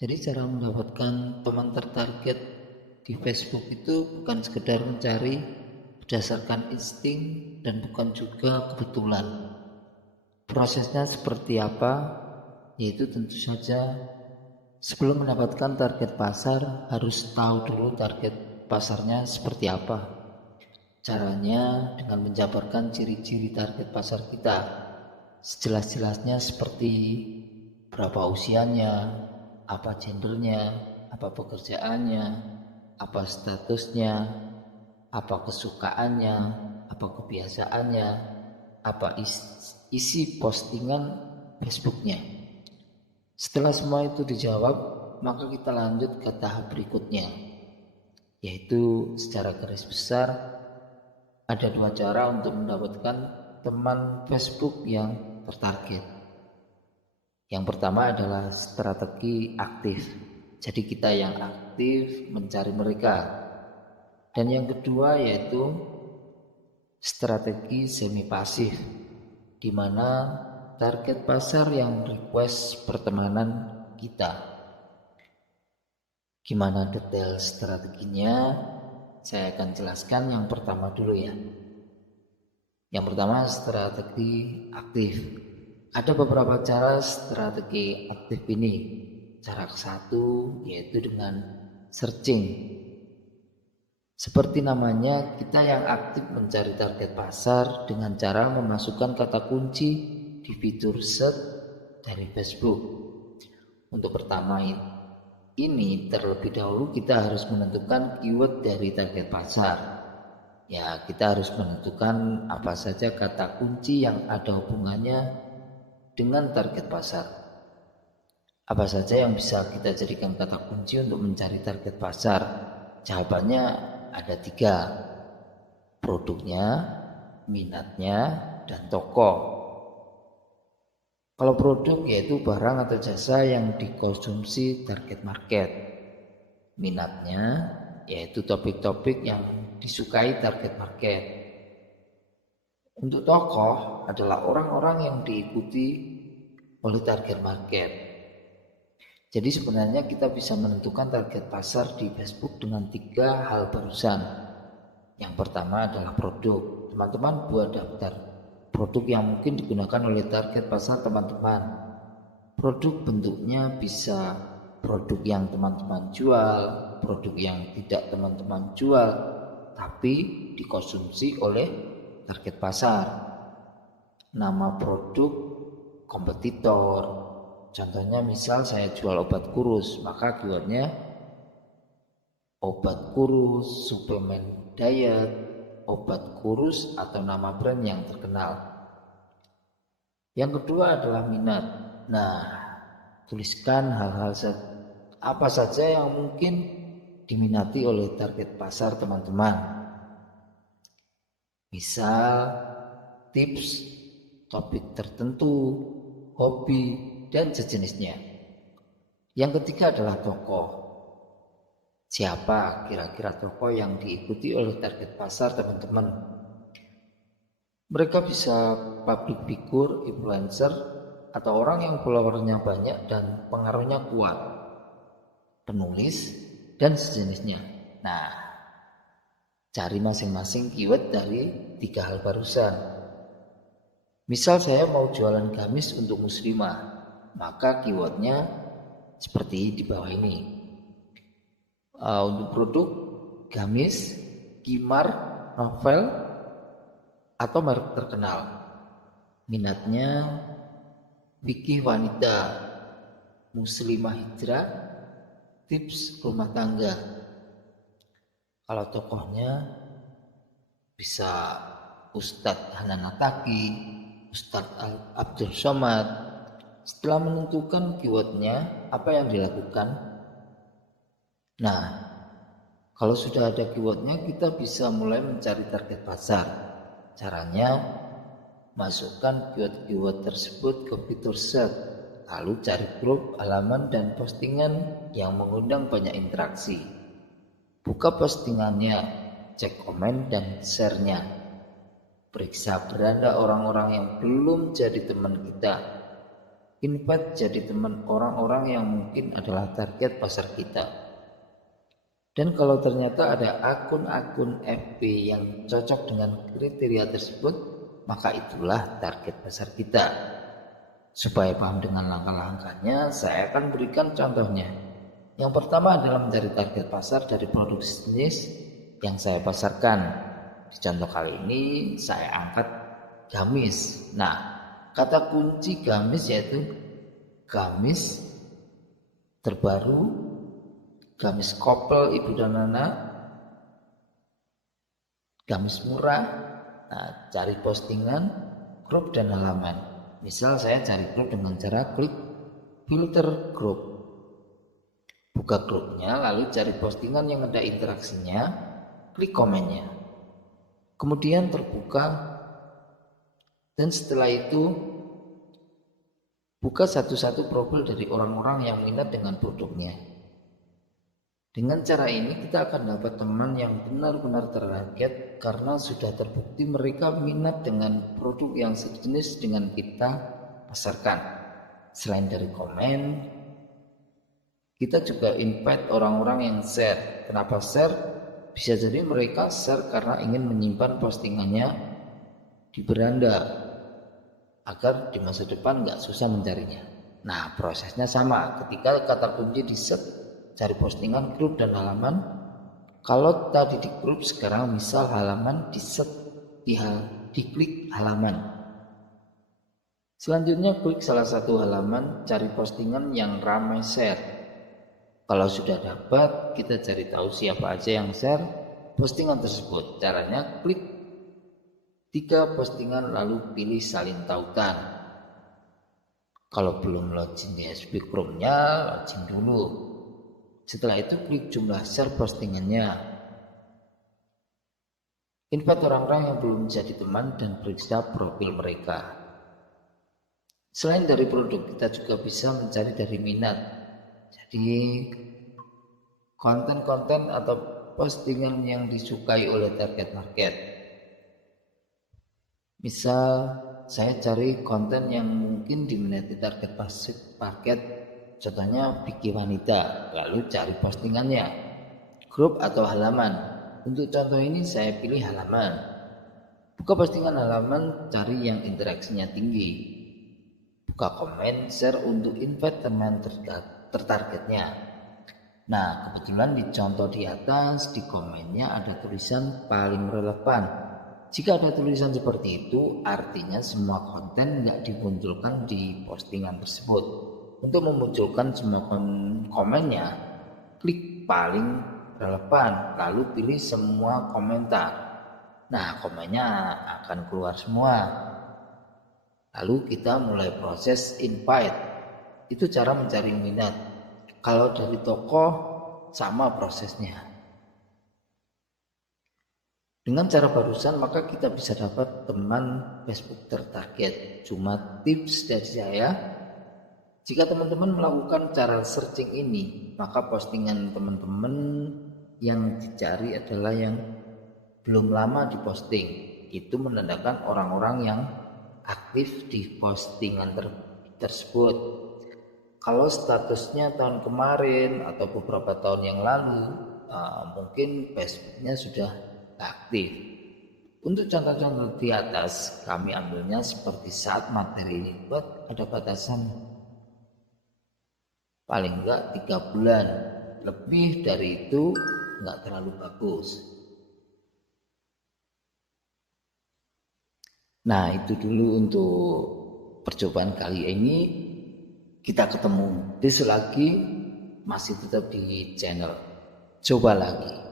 Jadi cara mendapatkan teman tertarget di Facebook itu bukan sekedar mencari berdasarkan insting dan bukan juga kebetulan. Prosesnya seperti apa? Yaitu tentu saja sebelum mendapatkan target pasar harus tahu dulu target pasarnya seperti apa. Caranya dengan menjabarkan ciri-ciri target pasar kita. Sejelas-jelasnya seperti berapa usianya, apa gendernya, apa pekerjaannya, apa statusnya, apa kesukaannya, apa kebiasaannya, apa isi postingan Facebooknya. Setelah semua itu dijawab, maka kita lanjut ke tahap berikutnya, yaitu secara garis besar ada dua cara untuk mendapatkan teman Facebook yang tertarget. Yang pertama adalah strategi aktif. Jadi kita yang aktif mencari mereka. Dan yang kedua yaitu strategi semi pasif, di mana target pasar yang request pertemanan kita. Gimana detail strateginya? Saya akan jelaskan yang pertama dulu ya. Yang pertama strategi aktif. Ada beberapa cara strategi aktif ini. Cara satu yaitu dengan searching. Seperti namanya, kita yang aktif mencari target pasar dengan cara memasukkan kata kunci di fitur search dari Facebook. Untuk pertama ini terlebih dahulu kita harus menentukan keyword dari target pasar. Ya, kita harus menentukan apa saja kata kunci yang ada hubungannya dengan target pasar. Apa saja yang bisa kita jadikan kata kunci untuk mencari target pasar? Jawabannya ada 3. Produknya, minatnya, dan toko. Kalau produk yaitu barang atau jasa yang dikonsumsi target market. Minatnya yaitu topik-topik yang disukai target market. Untuk tokoh adalah orang-orang yang diikuti oleh target market. Jadi sebenarnya kita bisa menentukan target pasar di Facebook dengan 3 hal barusan. Yang pertama adalah produk. Teman-teman buat daftar produk yang mungkin digunakan oleh target pasar teman-teman. Produk bentuknya bisa produk yang teman-teman jual, produk yang tidak teman-teman jual, tapi dikonsumsi oleh target pasar. Nama produk kompetitor. Contohnya misal saya jual obat kurus, maka keywordnya obat kurus, suplemen diet, obat kurus atau nama brand yang terkenal. Yang kedua adalah minat. Nah, tuliskan hal-hal apa saja yang mungkin diminati oleh target pasar teman-teman. Misal tips, topik tertentu, hobi, dan sejenisnya. Yang ketiga adalah tokoh. Siapa kira-kira tokoh yang diikuti oleh target pasar teman-teman? Mereka bisa public figure, influencer, atau orang yang followernya banyak dan pengaruhnya kuat, penulis, dan sejenisnya. Nah, cari masing-masing keyword dari 3 hal barusan. Misal saya mau jualan gamis untuk muslimah, maka keywordnya seperti di bawah ini. Untuk produk gamis, kimar, novel, atau merek terkenal. Minatnya fikih wanita, muslimah hijrah, tips rumah tangga. Kalau tokohnya bisa Ustadz Hanan Ataki, Ustadz Abdul Somad. Setelah menentukan keywordnya, apa yang dilakukan? Nah, kalau sudah ada keywordnya, kita bisa mulai mencari target pasar. Caranya, masukkan keyword tersebut ke fitur search, lalu cari grup, halaman, dan postingan yang mengundang banyak interaksi. Buka postingannya, cek komen dan share-nya. Periksa beranda orang-orang yang belum jadi teman kita. invite jadi teman orang-orang yang mungkin adalah target pasar kita. Dan kalau ternyata ada akun-akun FB yang cocok dengan kriteria tersebut, maka itulah target pasar kita. Supaya paham dengan langkah-langkahnya, saya akan berikan contohnya. Yang pertama adalah mencari target pasar dari produk bisnis yang saya pasarkan. Di contoh kali ini saya angkat gamis. Nah, kata kunci gamis yaitu gamis terbaru, gamis couple ibu dan anak, gamis murah. Nah, cari postingan, grup dan halaman. Misal saya cari grup dengan cara klik filter grup. Buka grupnya, lalu cari postingan yang ada interaksinya, klik komennya. Kemudian terbuka, dan setelah itu buka satu-satu profil dari orang-orang yang minat dengan produknya. Dengan cara ini kita akan dapat teman yang benar-benar tertarget karena sudah terbukti mereka minat dengan produk yang sejenis dengan kita pasarkan. Selain dari komen, kita juga invite orang-orang yang share. Kenapa share? Bisa jadi mereka share karena ingin menyimpan postingannya di beranda agar di masa depan nggak susah mencarinya. Nah, prosesnya sama. Ketika kata kunci di set, cari postingan, grup dan halaman. Kalau tadi di grup, sekarang misal halaman di set, diklik halaman. Selanjutnya klik salah satu halaman, cari postingan yang ramai share. Kalau sudah dapat, kita cari tahu siapa aja yang share postingan tersebut. Caranya klik 3 postingan lalu pilih salin tautan. Kalau belum login di FB Chrome-nya, login dulu. Setelah itu klik jumlah share postingannya. Invite orang-orang yang belum jadi teman dan periksa profil mereka. Selain dari produk, kita juga bisa mencari dari minat. Jadi konten-konten atau postingan yang disukai oleh target market. Misal saya cari konten yang mungkin diminati target market. Contohnya Vicky wanita, lalu cari postingannya, grup atau halaman. Untuk contoh ini saya pilih halaman. Buka postingan halaman, cari yang interaksinya tinggi. Buka komen, share untuk invite teman tertargetnya. Nah, kebetulan di contoh di atas, di komennya ada tulisan paling relevan. Jika ada tulisan seperti itu, artinya semua konten nggak dimunculkan di postingan tersebut. Untuk memunculkan semua komennya, klik paling relevan, lalu pilih semua komentar. Nah, komennya akan keluar semua. Lalu kita mulai proses invite. Itu cara mencari minat. Kalau dari toko, sama prosesnya. Dengan cara barusan, maka kita bisa dapat teman Facebook tertarget. Cuma tips dari saya, jika teman-teman melakukan cara searching ini, maka postingan teman-teman yang dicari adalah yang belum lama diposting. Itu menandakan orang-orang yang aktif di postingan tersebut. Kalau statusnya tahun kemarin atau beberapa tahun yang lalu, mungkin Facebooknya sudah aktif. Untuk contoh-contoh di atas, kami ambilnya seperti saat materi ini buat ada batasan paling enggak 3 bulan, lebih dari itu enggak terlalu bagus. Nah, itu dulu untuk percobaan kali ini. Kita ketemu besok lagi, masih tetap di channel Coba Lagi.